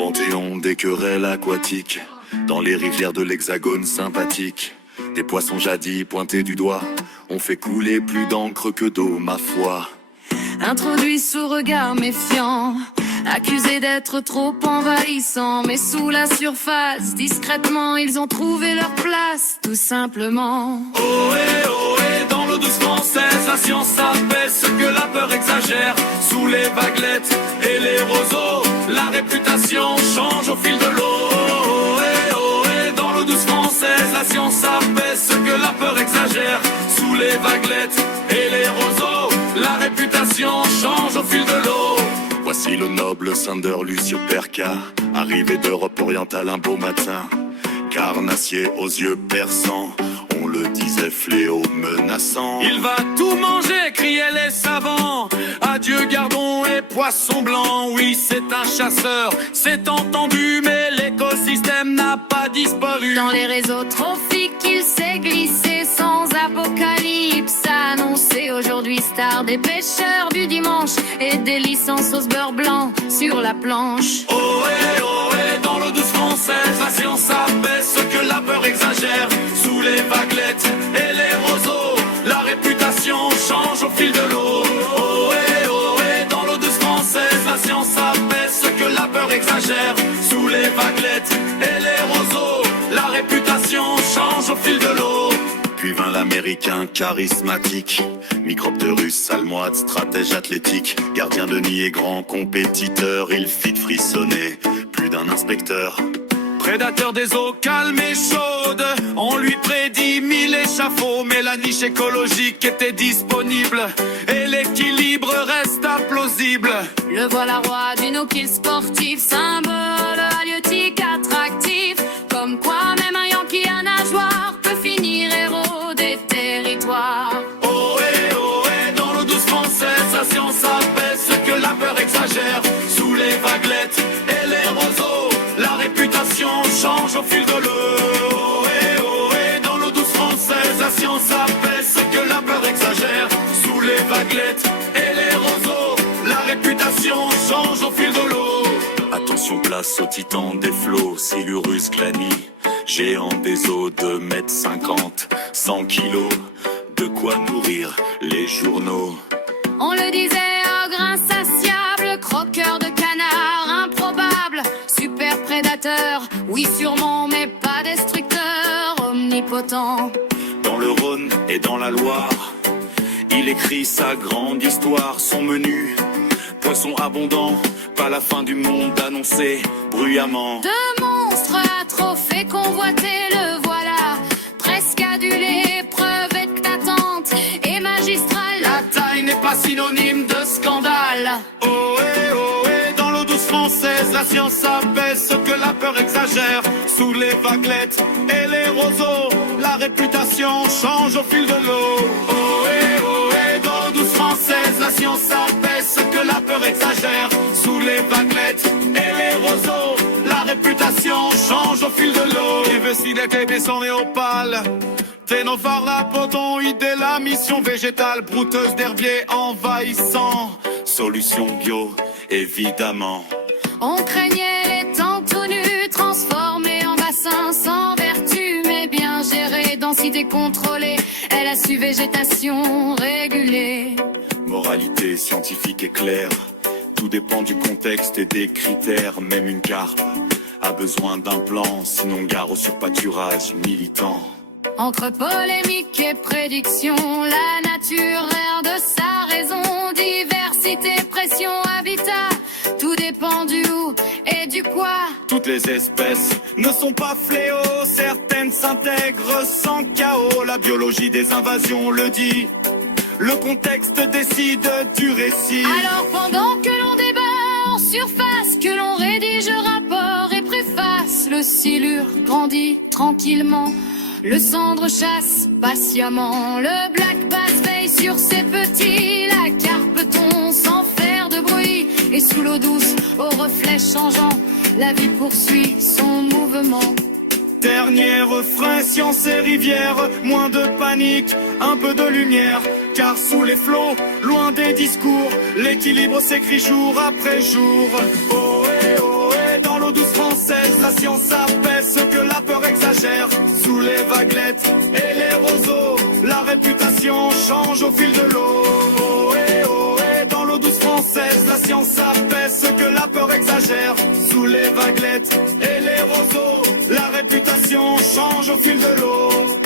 panthéon des querelles aquatiques, dans les rivières de l'hexagone sympathique, des poissons jadis pointés du doigt, on fait couler plus d'encre que d'eau, ma foi. Introduits sous regard méfiant, accusés d'être trop envahissants, mais sous la surface, discrètement, ils ont trouvé leur place, tout simplement. Ohé, dans l'eau douce française, la science abaisse ce que la peur exagère. Sous les vaguelettes et les roseaux, la réputation change au fil de l'eau. Ohé, dans l'eau douce française, la science abaisse ce que la peur exagère. Sous les vaguelettes et les roseaux, la réputation change au fil de l'eau. Voici le noble Sander Lucio Perca, arrivé d'Europe orientale un beau matin. Carnassier aux yeux perçants, on le disait fléau menaçant. Il va tout manger, criaient les savants. Adieu gardons et poissons blancs. Oui, c'est un chasseur, c'est entendu, mais l'écosystème n'a pas disparu. Dans les réseaux trophiques, il s'est glissé sans apocalypse annoncé. Aujourd'hui star des pêcheurs du dimanche et des licences au beurre blanc sur la planche. Ohé, dans l'eau douce française, la science abaisse ce que la peur exagère. Sous les vaguelettes et les roseaux, la réputation change au fil de l'eau. Ohé, dans l'eau douce française, la science abaisse ce que la peur exagère. Sous les vaguelettes et les roseaux, la réputation change au fil de l'eau. Puis vint l'américain charismatique, microbe de russe, salmoide, stratège athlétique, gardien de nid et grand compétiteur, il fit frissonner plus d'un inspecteur. Prédateur des eaux calmes et chaudes, on lui prédit 1000 échafauds, mais la niche écologique était disponible et l'équilibre reste implausible. Le voilà roi du no-kill sportif, symbole halieutique attractif, comme quoi même un Yankee à nageoire peut finir héros des territoires. Ohé, dans l'eau douce française, la science abaisse ce que la peur exagère. Sous les vaguelettes et les roseaux, la réputation change au fil de l'eau. Ohé, dans l'eau douce française, la science abaisse ce que la peur exagère. Sous les vaguelettes et les roseaux, la réputation change au fil de l'eau. Attention, place au titan des flots, Silurus glani, géant des eaux de 1,50 m, 100 kilos, de quoi nourrir les journaux. On le disait, ogre insatiable, croqueur de canard improbable, super prédateur, oui sûrement, mais pas destructeur, omnipotent. Dans le Rhône et dans la Loire, il écrit sa grande histoire, son menu, poisson abondant, pas la fin du monde annoncé bruyamment. De monstres à trophées convoités, le voilà, presque adulé, preuve éclatante et magistrale. La taille n'est pas synonyme de scandale. Ohé, dans l'eau douce française, la science abaisse ce que la peur exagère. Sous les vaguelettes et les roseaux, la réputation change au fil de l'eau. Ohé, dans l'eau douce française, la science abaisse ce que la peur exagère. Sous les vaguelettes et les roseaux, la réputation change au fil de l'eau. Et vestilette et son néopale, ténophore, la potonide, la mission végétale, brouteuse d'herbier envahissant. Solution bio, évidemment. On craignait les temps tout nus, transformés en bassins sans vertu, mais bien gérés, densité contrôlée, elle a su végétation régulée. Moralité scientifique et claire, tout dépend du contexte et des critères, même une carpe a besoin d'un plan, sinon gare au surpâturage militant. Entre polémique et prédiction, la nature erre de sa raison, diversité, pression, habitat, tout dépend du où et du quoi. Toutes les espèces ne sont pas fléaux, certaines s'intègrent sans chaos, la biologie des invasions le dit, le contexte décide du récit. Alors pendant que l'on débat en surface, que l'on rédige rapport et préface, le silure grandit tranquillement, le cendre chasse patiemment, le black bass veille sur ses petits, la carpe-ton sans faire de bruit, et sous l'eau douce, au reflet changeant, la vie poursuit son mouvement. Dernier refrain, science et rivière, moins de panique, un peu de lumière, car sous les flots, loin des discours, l'équilibre s'écrit jour après jour. Ohé, ohé, dans l'eau douce change au fil de l'eau. Oh, eh, dans l'eau douce française, la science apaise ce que la peur exagère. Sous les vaguelettes et les roseaux, la réputation change au fil de l'eau.